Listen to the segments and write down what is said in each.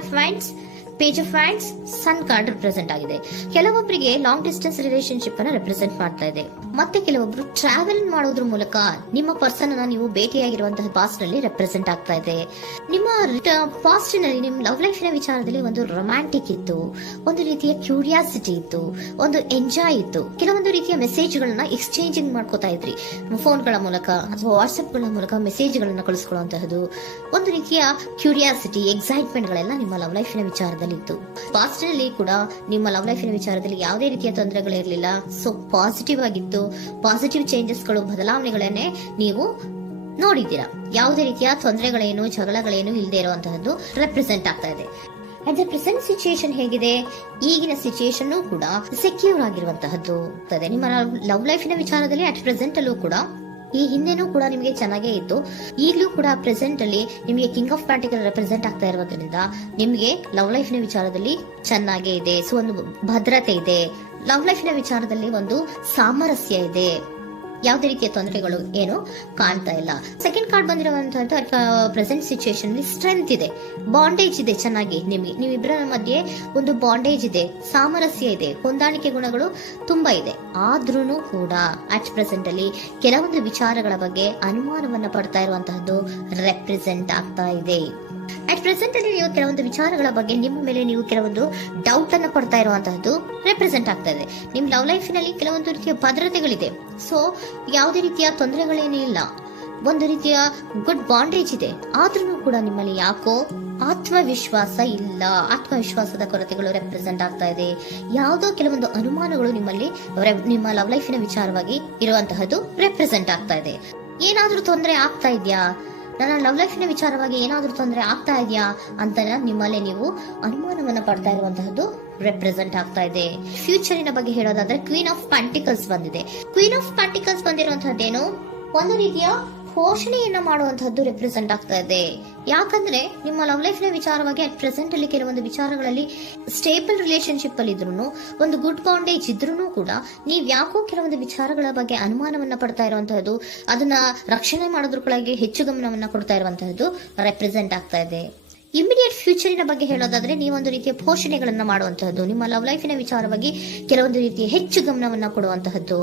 Of wands, page of wands, sun card represent ಆಗಿದೆ. ಕೆಲವೊಬ್ಬರಿಗೆ long distance relationship ಅನ್ನ represent ಮಾಡ್ತಾ ಇದೆ. ಮತ್ತೆ ಕೆಲವೊಬ್ರು ಟ್ರಾವೆಲ್ ಮಾಡೋದ್ರ ಮೂಲಕ ನಿಮ್ಮ ಪರ್ಸನ್ ಅನ್ನ ನೀವು ಭೇಟಿಯಾಗಿರುವಂತಹ ಪಾಸ್ಟ್ ನಲ್ಲಿ ರೆಪ್ರೆಸೆಂಟ್ ಆಗ್ತಾ ಇದೆ. ನಿಮ್ಮ ಪಾಸ್ಟ್ ನಲ್ಲಿ ನಿಮ್ಮ ಲವ್ ಲೈಫ್ ನ ವಿಚಾರದಲ್ಲಿ ಒಂದು ರೊಮ್ಯಾಂಟಿಕ್ ಇತ್ತು, ಒಂದು ರೀತಿಯ ಕ್ಯೂರಿಯಾಸಿಟಿ ಇತ್ತು, ಒಂದು ಎಂಜಾಯ್ ಇತ್ತು. ಕೆಲವೊಂದು ರೀತಿಯ ಮೆಸೇಜ್ ಗಳನ್ನ ಎಕ್ಸ್ಚೇಂಜಿಂಗ್ ಮಾಡ್ಕೋತಾ ಇದ್ರಿ, ಫೋನ್ಗಳ ಮೂಲಕ ಅಥವಾ ವಾಟ್ಸ್ಆಪ್ ಗಳ ಮೂಲಕ ಮೆಸೇಜ್ ಗಳನ್ನ ಕಳಿಸ್ಕೊಳ್ಳುವಂತಹದ್ದು, ಒಂದು ರೀತಿಯ ಕ್ಯೂರಿಯಾಸಿಟಿ, ಎಕ್ಸೈಟ್ಮೆಂಟ್ ಗಳೆಲ್ಲ ನಿಮ್ಮ ಲವ್ ಲೈಫ್ ನ ವಿಚಾರದಲ್ಲಿ ಇತ್ತು. ಪಾಸ್ಟ್ ನಲ್ಲಿ ಕೂಡ ನಿಮ್ಮ ಲವ್ ಲೈಫ್ ನ ವಿಚಾರದಲ್ಲಿ ಯಾವುದೇ ರೀತಿಯ ತೊಂದರೆಗಳಿರಲಿಲ್ಲ. ಸೊ ಪಾಸಿಟಿವ್ ಆಗಿತ್ತು. ಪಾಸಿಟಿವ್ ಚೇಂಜಸ್ ಗಳು, ಬದಲಾವಣೆಗಳನ್ನೇ ನೀವು ನೋಡಿದ್ದೀರಾ. ಯಾವುದೇ ರೀತಿಯ ತೊಂದರೆಗಳೇನು, ಜಗಳಗಳೇನು ಇಲ್ಲದೆ ಇರುವಂತಹದ್ದು ರೆಪ್ರೆಸೆಂಟ್ ಆಗ್ತಾ ಇದೆ. ಅಟ್ ದ ಪ್ರೆಸೆಂಟ್ ಸಿಚುಯೇಷನ್ ಹೇಗಿದೆ? ಈಗಿನ ಸಿಚುಯೇಷನ್ ಕೂಡ ಸೆಕ್ಯೂರ್ ಆಗಿರುವಂತಹದ್ದು. ನಿಮ್ಮ ಲವ್ ಲೈಫ್ ನ ವಿಚಾರದಲ್ಲಿ ಅಟ್ ಪ್ರೆಸೆಂಟ್ ಅಲ್ಲೂ ಕೂಡ, ಈ ಹಿಂದೆನೂ ಕೂಡ ನಿಮಗೆ ಚೆನ್ನಾಗೇ ಇತ್ತು, ಈಗಲೂ ಕೂಡ ಪ್ರೆಸೆಂಟ್ ಅಲ್ಲಿ ನಿಮಗೆ ಕಿಂಗ್ ಆಫ್ ಪ್ಯಾಂಟಿಕಲ್ ರೆಪ್ರೆಸೆಂಟ್ ಆಗ್ತಾ ಇರೋದ್ರಿಂದ ನಿಮಗೆ ಲವ್ ಲೈಫ್ ನ ವಿಚಾರದಲ್ಲಿ ಚೆನ್ನಾಗೇ ಇದೆ. ಸೊ ಒಂದು ಭದ್ರತೆ ಇದೆ. ಲವ್ ಲೈಫ್ ನ ವಿಚಾರದಲ್ಲಿ ಒಂದು ಸಾಮರಸ್ಯ ಇದೆ. ಯಾವುದೇ ರೀತಿಯ ತೊಂದರೆಗಳು ಏನು ಕಾಣ್ತಾ ಇಲ್ಲ. ಸೆಕೆಂಡ್ ಕಾರ್ಡ್ ಬಂದಿರುವಂತಹ ಪ್ರೆಸೆಂಟ್ ಸಿಚುಯೇಷನ್ ಅಲ್ಲಿ ಸ್ಟ್ರೆಂತ್ ಇದೆ, ಬಾಂಡೇಜ್ ಇದೆ. ಚೆನ್ನಾಗಿ ನೀವಿಬ್ಬರ ಮಧ್ಯೆ ಒಂದು ಬಾಂಡೇಜ್ ಇದೆ, ಸಾಮರಸ್ಯ ಇದೆ, ಹೊಂದಾಣಿಕೆ ಗುಣಗಳು ತುಂಬಾ ಇದೆ. ಆದ್ರೂ ಕೂಡ ಅಟ್ ಪ್ರೆಸೆಂಟ್ ಅಲ್ಲಿ ಕೆಲವೊಂದು ವಿಚಾರಗಳ ಬಗ್ಗೆ ಅನುಮಾನವನ್ನ ಪಡ್ತಾ ಇರುವಂತಹದ್ದು ರೆಪ್ರೆಸೆಂಟ್ ಆಗ್ತಾ ಇದೆ. ಅಟ್ ಪ್ರೆಸೆಂಟ್ ಅಲ್ಲಿ ನೀವು ಕೆಲವೊಂದು ವಿಚಾರಗಳ ಬಗ್ಗೆ ನಿಮ್ಮ ಮೇಲೆ ನೀವು ಕೆಲವೊಂದು ಡೌಟ್ ಅನ್ನ ಪಡ್ತಾ ಇರುವಂತಹದ್ದು ರೆಪ್ರೆಸೆಂಟ್ ಆಗ್ತಾ ಇದೆ. ನಿಮ್ ಲವ್ ಲೈಫ್ ನಲ್ಲಿ ಕೆಲವೊಂದು ರೀತಿಯ ಭದ್ರತೆಗಳಿದೆ. ಸೊ ಯಾವುದೇ ರೀತಿಯ ತೊಂದರೆಗಳೇನೂ ಇಲ್ಲ, ಒಂದು ರೀತಿಯ ಗುಡ್ ಬಾಂಡೇಜ್ ಇದೆ. ಆದ್ರೂ ಕೂಡ ನಿಮ್ಮಲ್ಲಿ ಯಾಕೋ ಆತ್ಮವಿಶ್ವಾಸ ಇಲ್ಲ, ಆತ್ಮವಿಶ್ವಾಸದ ಕೊರತೆಗಳು ರೆಪ್ರೆಸೆಂಟ್ ಆಗ್ತಾ ಇದೆ. ಯಾವುದೋ ಕೆಲವೊಂದು ಅನುಮಾನಗಳು ನಿಮ್ಮಲ್ಲಿ ನಿಮ್ಮ ಲವ್ ಲೈಫಿನ ವಿಚಾರವಾಗಿ ಇರುವಂತಹದ್ದು ರೆಪ್ರೆಸೆಂಟ್ ಆಗ್ತಾ ಇದೆ. ಏನಾದ್ರೂ ತೊಂದರೆ ಆಗ್ತಾ ಇದೆಯಾ, ನನ್ನ ಲವ್ ಲೈಫಿನ ವಿಚಾರವಾಗಿ ಏನಾದ್ರೂ ತೊಂದರೆ ಆಗ್ತಾ ಇದೆಯಾ ಅಂತ ನಿಮ್ಮಲ್ಲೇ ನೀವು ಅನುಮಾನವನ್ನ ಪಡ್ತಾ ಇರುವಂತಹದ್ದು ರೆಪ್ರೆಸೆಂಟ್ ಆಗ್ತಾ ಇದೆ. ಫ್ಯೂಚರಿನ ಬಗ್ಗೆ ಹೇಳೋದಾದ್ರೆ ಕ್ವೀನ್ ಆಫ್ ಪ್ಯಾಂಟಿಕಲ್ಸ್ ಬಂದಿದೆ. ಕ್ವೀನ್ ಆಫ್ ಪ್ಯಾಂಟಿಕಲ್ಸ್ ಬಂದಿರುವಂತಹದ್ದೇನು, ಒಂದು ರೀತಿಯ ಪೋಷಣೆಯನ್ನ ಮಾಡುವಂತಹದ್ದು ರೆಪ್ರೆಸೆಂಟ್ ಆಗ್ತಾ ಇದೆ. ಯಾಕಂದ್ರೆ ನಿಮ್ಮ ಲವ್ ಲೈಫ್ ನ ವಿಚಾರವಾಗಿ ಅಟ್ ಪ್ರೆಸೆಂಟ್ ಅಲ್ಲಿ ಕೆಲವೊಂದು ವಿಚಾರಗಳಲ್ಲಿ ಸ್ಟೇಬಲ್ ರಿಲೇಶನ್ಶಿಪ್ ಅಲ್ಲಿ ಇದ್ರೂ, ಒಂದು ಗುಡ್ ಬಾಂಡೇಜ್ ಇದ್ರೂ ಕೂಡ ನೀವ್ ಯಾಕೋ ಕೆಲವೊಂದು ವಿಚಾರಗಳ ಬಗ್ಗೆ ಅನುಮಾನವನ್ನ ಪಡ್ತಾ ಇರುವಂತಹದ್ದು, ಅದನ್ನ ರಕ್ಷಣೆ ಮಾಡೋದ್ರೊಳಗೆ ಹೆಚ್ಚು ಗಮನವನ್ನ ಕೊಡ್ತಾ ಇರುವಂತಹದ್ದು ರೆಪ್ರೆಸೆಂಟ್ ಆಗ್ತಾ ಇದೆ. ಇಮಿಡಿಯೇಟ್ ಫ್ಯೂಚರಿನ ಬಗ್ಗೆ ಹೇಳೋದಾದ್ರೆ ನೀವೊಂದು ರೀತಿಯ ಪೋಷಣೆಗಳನ್ನ ಮಾಡುವಂತಹದ್ದು, ನಿಮ್ಮ ಲವ್ ಲೈಫಿನ ವಿಚಾರವಾಗಿ ಕೆಲವೊಂದು ರೀತಿಯ ಹೆಚ್ಚು ಗಮನವನ್ನ ಕೊಡುವಂತಹದ್ದು,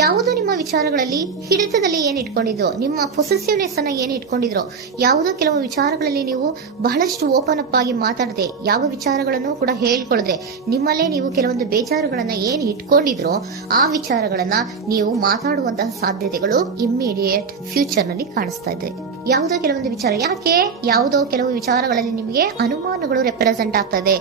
ಯಾವುದೋ ನಿಮ್ಮ ವಿಚಾರಗಳಲ್ಲಿ ಹಿಡಿತದಲ್ಲಿ ಏನ್ ಇಟ್ಕೊಂಡಿದ್ರೋ, ನಿಮ್ಮ ಪೊಸೆಸಿವ್ನೆಸ್ ಅನ್ನ ಏನ್ ಇಟ್ಕೊಂಡಿದ್ರೋ, ಯಾವುದೋ ಕೆಲವು ವಿಚಾರಗಳಲ್ಲಿ ನೀವು ಬಹಳಷ್ಟು ಓಪನ್ ಅಪ್ ಆಗಿ ಮಾತಾಡದೆ, ಯಾವ ವಿಚಾರಗಳನ್ನು ಕೂಡ ಹೇಳ್ಕೊಳ್ಳದೆ, ನಿಮ್ಮಲ್ಲೇ ನೀವು ಕೆಲವೊಂದು ಬೇಜಾರುಗಳನ್ನ ಏನ್ ಇಟ್ಕೊಂಡಿದ್ರೋ ಆ ವಿಚಾರಗಳನ್ನ ನೀವು ಮಾತಾಡುವಂತಹ ಸಾಧ್ಯತೆಗಳು ಇಮ್ಮಿಡಿಯೇಟ್ ಫ್ಯೂಚರ್ ನಲ್ಲಿ ಕಾಣಿಸ್ತಾ ಇದೆ. ಯಾವುದೋ ಕೆಲವೊಂದು ವಿಚಾರ, ಯಾಕೆ ಯಾವುದೋ ಕೆಲವು ವಿಚಾರಗಳಲ್ಲಿ ನಿಮಗೆ ಅನುಮಾನಗಳು ರೆಪ್ರೆಸೆಂಟ್ ಆಗ್ತದೆ.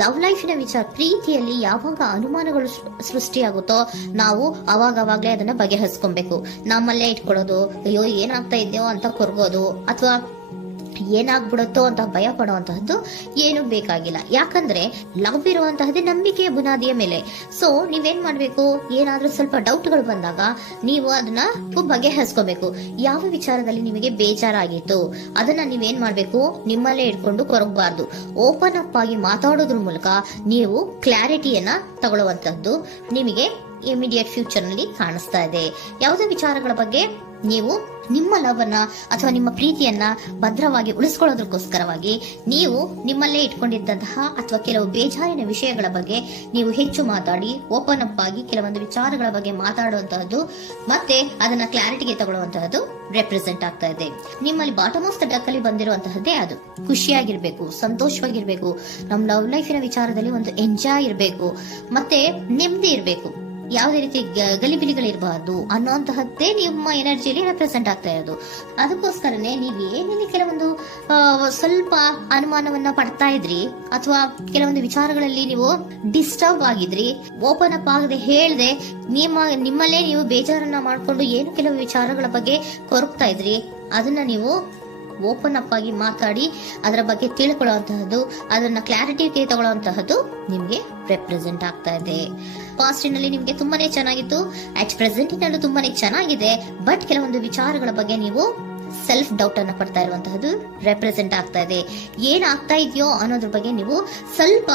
ಲವ್ ಲೈಫಿನ ವಿಚಾರ, ಪ್ರೀತಿಯಲ್ಲಿ ಯಾವಾಗ ಅನುಮಾನಗಳು ಸೃಷ್ಟಿಯಾಗುತ್ತೋ ನಾವು ಅವಾಗವಾಗ್ಲೇ ಅದನ್ನ ಬಗೆಹರಿಸ್ಕೊಬೇಕು. ನಮ್ಮಲ್ಲೇ ಇಟ್ಕೊಳ್ಳೋದು, ಅಯ್ಯೋ ಏನಾಗ್ತಾ ಇದೆಯೋ ಅಂತ ಕೊರ್ಗೋದು ಅಥವಾ ಏನಾಗ್ಬಿಡುತ್ತೋ ಅಂತ ಭಯ ಪಡುವಂತಹದ್ದು ಏನು ಬೇಕಾಗಿಲ್ಲ. ಯಾಕಂದ್ರೆ ಲವ್ ಇರುವಂತಹದ್ದೇ ನಂಬಿಕೆಯ ಬುನಾದಿಯ ಮೇಲೆ. ಸೊ ನೀವೇನ್ ಮಾಡ್ಬೇಕು, ಏನಾದ್ರೂ ಸ್ವಲ್ಪ ಡೌಟ್ಗಳು ಬಂದಾಗ ನೀವು ಅದನ್ನ ಬಗೆಹರಿಸ್ಕೋಬೇಕು. ಯಾವ ವಿಚಾರದಲ್ಲಿ ನಿಮಗೆ ಬೇಜಾರಾಗಿತ್ತು ಅದನ್ನ ನೀವೇನ್ ಮಾಡ್ಬೇಕು, ನಿಮ್ಮಲ್ಲೇ ಇಟ್ಕೊಂಡು ಕೊರಗಬಾರ್ದು. ಓಪನ್ ಅಪ್ ಆಗಿ ಮಾತಾಡೋದ್ರ ಮೂಲಕ ನೀವು ಕ್ಲಾರಿಟಿಯನ್ನ ತಗೊಳ್ಳುವಂತದ್ದು ನಿಮಗೆ ಇಮಿಡಿಯೇಟ್ ಫ್ಯೂಚರ್ ನಲ್ಲಿ ಕಾಣಿಸ್ತಾ ಇದೆ. ಯಾವುದೇ ವಿಚಾರಗಳ ಬಗ್ಗೆ ನೀವು ನಿಮ್ಮ ಲವ್ ಅನ್ನ ಅಥವಾ ನಿಮ್ಮ ಪ್ರೀತಿಯನ್ನ ಭದ್ರವಾಗಿ ಉಳಿಸ್ಕೊಳ್ಳೋದಕ್ಕೋಸ್ಕರವಾಗಿ ನೀವು ನಿಮ್ಮಲ್ಲೇ ಇಟ್ಕೊಂಡಿದ್ದಂತಹ ಅಥವಾ ಕೆಲವು ಬೇಜಾರಿನ ವಿಷಯಗಳ ಬಗ್ಗೆ ನೀವು ಹೆಚ್ಚು ಮಾತಾಡಿ, ಓಪನ್ ಅಪ್ ಆಗಿ ಕೆಲವೊಂದು ವಿಚಾರಗಳ ಬಗ್ಗೆ ಮಾತಾಡುವಂತಹದ್ದು ಮತ್ತೆ ಅದನ್ನ ಕ್ಲಾರಿಟಿಗೆ ತಗೊಳ್ಳುವಂತಹದ್ದು ರೆಪ್ರೆಸೆಂಟ್ ಆಗ್ತಾ ಇದೆ. ನಿಮ್ಮಲ್ಲಿ ಬಾಟಮ್ ಆಫ್ ದ ಡಕ್ ಅಲ್ಲಿ ಬಂದಿರುವಂತಹದ್ದೇ ಅದು. ಖುಷಿಯಾಗಿರ್ಬೇಕು, ಸಂತೋಷವಾಗಿರ್ಬೇಕು, ನಮ್ಮ ಲವ್ ಲೈಫಿನ ವಿಚಾರದಲ್ಲಿ ಒಂದು ಎಂಜಾಯ್ ಇರಬೇಕು, ಮತ್ತೆ ನೆಮ್ಮದಿ ಇರಬೇಕು, ಯಾವುದೇ ರೀತಿ ಗಲಿಬಿಲಿಗಳಿರಬಾರ್ದು ಅನ್ನೋಂತಹದ್ದೇ ನಿಮ್ಮ ಎನರ್ಜಿಯಲ್ಲಿ ರೆಪ್ರೆಸೆಂಟ್ ಆಗ್ತಾ ಇರೋದು. ಅದಕ್ಕೋಸ್ಕರನೇ ನೀವು ಏನೇನು ಕೆಲವೊಂದು ಸ್ವಲ್ಪ ಅನುಮಾನವನ್ನ ಪಡ್ತಾ ಇದ್ರಿ ಅಥವಾ ಕೆಲವೊಂದು ವಿಚಾರಗಳಲ್ಲಿ ನೀವು ಡಿಸ್ಟರ್ಬ್ ಆಗಿದ್ರಿ, ಓಪನ್ ಅಪ್ ಆಗದೆ ಹೇಳ್ದೆ ನಿಮ್ಮಲ್ಲೇ ನೀವು ಬೇಜಾರನ್ನ ಮಾಡ್ಕೊಂಡು ಏನು ಕೆಲವು ವಿಚಾರಗಳ ಬಗ್ಗೆ ಕೊರಗ್ತಾ ಇದ್ರಿ, ಅದನ್ನ ನೀವು ಓಪನ್ ಅಪ್ ಆಗಿ ಮಾತಾಡಿ ಅದರ ಬಗ್ಗೆ ತಿಳ್ಕೊಳ್ಳುವಂತಹದ್ದು, ಅದನ್ನ ಕ್ಲಾರಿಟಿಗೆ ತಗೊಳ್ಳುವಂತಹದ್ದು ನಿಮ್ಗೆ ರೆಪ್ರೆಸೆಂಟ್ ಆಗ್ತಾ ಇದೆ. ಪಾಸ್ಟಿನಲ್ಲಿ ನಿಮ್ಗೆ ತುಂಬಾನೇ ಚೆನ್ನಾಗಿತ್ತು, ಅಟ್ ಪ್ರೆಸೆಂಟಿನಲ್ಲೂ ತುಂಬಾನೇ ಚೆನ್ನಾಗಿದೆ. ಬಟ್ ಕೆಲವೊಂದು ವಿಚಾರಗಳ ಬಗ್ಗೆ ನೀವು ಸೆಲ್ಫ್ ಡೌಟ್ ಅನ್ನ ಪಡ್ತಾ ಇರುವಂತಹದ್ದು ರೆಪ್ರೆಸೆಂಟ್ ಆಗ್ತಾ ಇದೆ. ಏನಾಗ್ತಾ ಇದೆಯೋ ಅನ್ನೋದ್ರ ಬಗ್ಗೆ ನೀವು ಸ್ವಲ್ಪ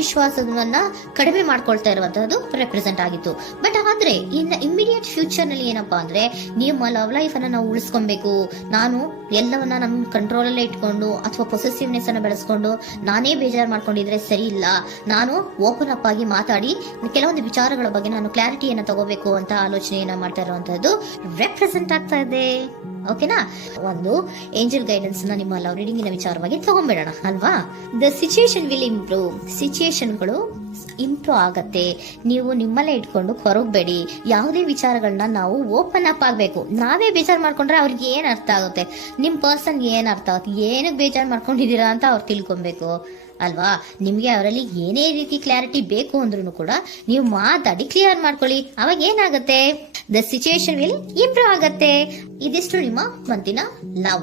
ವಿಶ್ವಾಸವನ್ನ ಕಡಿಮೆ ಮಾಡ್ಕೊಳ್ತಾ ಇರುವಂತಹದ್ದು ರೆಪ್ರೆಸೆಂಟ್ ಆಗಿತ್ತು. ಬಟ್ ಆದ್ರೆ ಇನ್ ಇಮಿಡಿಯೇಟ್ ಫ್ಯೂಚರ್ ನಲ್ಲಿ ಏನಪ್ಪಾ ಅಂದ್ರೆ ನಿಮ್ಮ ಲವ್ ಲೈಫ್ ಅನ್ನ ನಾವು ಉಳಿಸ್ಕೊಬೇಕು, ನಾನು ಎಲ್ಲವನ್ನ ನಮ್ ಕಂಟ್ರೋಲ್ ಅಲ್ಲೇ ಇಟ್ಕೊಂಡು ಅಥವಾ ಪೊಸೆಸಿವ್ನೆಸ್ ಅನ್ನ ಬೆಳೆಸ್ಕೊಂಡು ನಾನೇ ಬೇಜಾರು ಮಾಡ್ಕೊಂಡಿದ್ರೆ ಸರಿ ಇಲ್ಲ, ನಾನು ಓಪನ್ ಅಪ್ ಆಗಿ ಮಾತಾಡಿ ಕೆಲವೊಂದು ವಿಚಾರಗಳ ಬಗ್ಗೆ ನಾನು ಕ್ಲಾರಿಟಿಯನ್ನ ತಗೋಬೇಕು ಅಂತ ಆಲೋಚನೆಯನ್ನ ಮಾಡ್ತಾ ಇರುವಂತಹದ್ದು ರೆಪ್ರೆಸೆಂಟ್ ಆಗ್ತಾ ಇದೆ. ಓಕೆನಾ? ಒಂದು ಏಂಜಲ್ ಗೈಡೆನ್ಸ್ ನ ನಿಮ್ಮ ಲವ್ ರೀಡಿಂಗಿನ ವಿಚಾರವಾಗಿ ತಗೊಂಡ್ಬಿಡೋಣ ಅಲ್ವಾ. The situation will improve. ಸಿಚುಯೇಷನ್ಗಳು ಇಂಪ್ರೂವ್ ಆಗತ್ತೆ. ನೀವು ನಿಮ್ಮಲ್ಲೇ ಇಟ್ಕೊಂಡು ಹೊರಗಬೇಡಿ. ಯಾವುದೇ ವಿಚಾರಗಳನ್ನ ನಾವು ಓಪನ್ ಅಪ್ ಆಗ್ಬೇಕು. ನಾವೇ ಬೇಜಾರು ಮಾಡ್ಕೊಂಡ್ರೆ ಅವ್ರಿಗೆ ಏನ್ ಅರ್ಥ ಆಗುತ್ತೆ, ನಿಮ್ ಪರ್ಸನ್ಗೆ ಏನ್ ಅರ್ಥ ಆಗುತ್ತೆ, ಏನಕ್ಕೆ ಬೇಜಾರು ಮಾಡ್ಕೊಂಡಿದೀರಾ ಅಂತ ಅವ್ರು ತಿಳ್ಕೊಬೇಕು ಅಲ್ವಾ. ನಿಮ್ಗೆ ಅವರಲ್ಲಿ ಏನೇ ರೀತಿ ಕ್ಲಾರಿಟಿ ಬೇಕು ಅಂದ್ರೂ ಕೂಡ ನೀವು ಮಾತಾಡಿ ಕ್ಲಿಯರ್ ಮಾಡ್ಕೊಳ್ಳಿ. ಅವಾಗ ಏನಾಗುತ್ತೆ, ದ ಸಿಚುಯೇಷನ್ ವಿಲ್ ಇಂಪ್ರೂವ್ ಆಗತ್ತೆ. ಇದಿಷ್ಟು ನಿಮ್ಮ ಮಂತಿನ ಲವ್